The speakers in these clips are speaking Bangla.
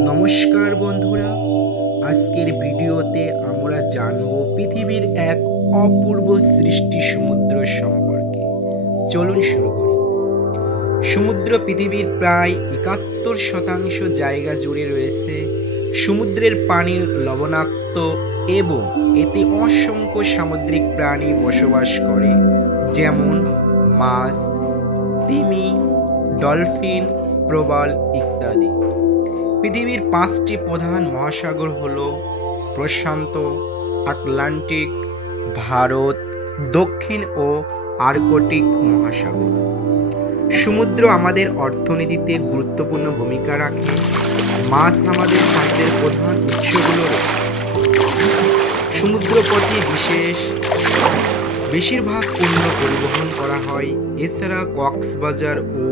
নমস্কার বন্ধুরা, আজকের ভিডিওতে আমরা জানব পৃথিবীর এক অপূর্ব সৃষ্টি সমুদ্র সম্পর্কে। চলুন শুরু করি। সমুদ্র পৃথিবীর প্রায় ৭১% জায়গা জুড়ে রয়েছে। সমুদ্রের পানি লবণাক্ত এবং এতে অসংখ্য সামুদ্রিক প্রাণী বসবাস করে, যেমন মাছ, তিমি, ডলফিন, প্রবাল ইত্যাদি। পৃথিবীর ৫টি প্রধান মহাসাগর হল প্রশান্ত, আটলান্টিক, ভারত, দক্ষিণ ও আর্কটিক মহাসাগর। সমুদ্র আমাদের অর্থনীতিতে গুরুত্বপূর্ণ ভূমিকা রাখে। মাছ আমাদের খাদ্যের প্রধান উৎসগুলোর সমুদ্রপথে বেশিরভাগ পণ্য পরিবহন করা হয়। এছাড়া কক্সবাজার ও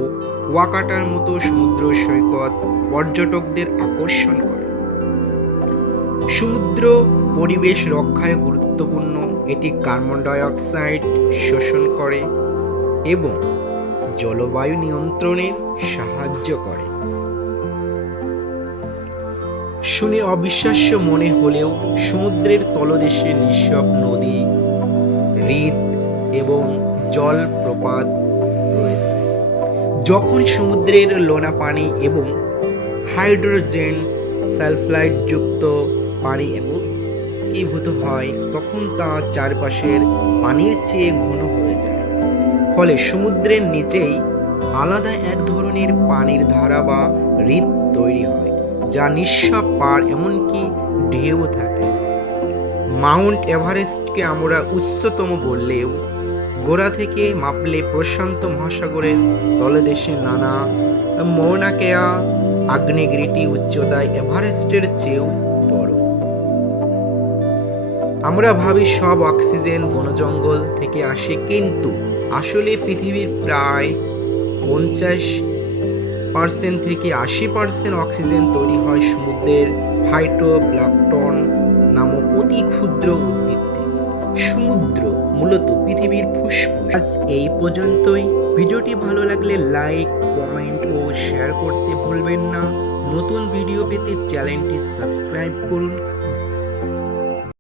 কুয়াকাটার মতো সমুদ্র সৈকত পর্যটকদের আকর্ষণ করে। সমুদ্র পরিবেশ রক্ষায় গুরুত্বপূর্ণ। এটি কার্বন ডাই অক্সাইড শোষণ করে এবং জলবায়ু নিয়ন্ত্রণে সাহায্য করে। শুনে অবিশ্বাস্য মনে হলেও সমুদ্রের তলদেশে নিঃসব নদী, হ্রদ এবং জলপ্রপাত রয়েছে। যখন সমুদ্রের লোনা পানি এবং হাইড্রোজেন সালফাইড যুক্ত পানি একীভূত হয়, তখন তা চারপাশের পানির চেয়ে ঘন হয়ে যায়। ফলে সমুদ্রের নিচেই আলাদা এক ধরনের পানির ধারা বা হ্রদ তৈরি হয়, যা নিঃসব পার এমনকি ঢেউ থাকে। মাউন্ট এভারেস্টকে আমরা উচ্চতম বললেও গোড়া থেকে মাপলে প্রশান্ত মহাসাগরের তলদেশে নানা মৌনা কেয়া আগ্নেয়গিরিটি উচ্চতায় এভারেস্টের চেয়েও বড়। আমরা ভাবি সব অক্সিজেন বনজঙ্গল থেকে আসে, কিন্তু আসলে পৃথিবীর প্রায় ৫০% থেকে ৮০% অক্সিজেন তৈরি হয় সমুদ্রের ফাইটোপ্ল্যাঙ্কটন নামক অতি ক্ষুদ্র উদ্ভিদ থেকে। সমুদ্র মূলত পৃথিবীর ফুসফুস। আজ এই পর্যন্তই। ভিডিওটি ভালো লাগলে লাইক, কমেন্ট ও শেয়ার করতে ভুলবেন না। নতুন ভিডিও পেতে চ্যানেলটি সাবস্ক্রাইব করুন।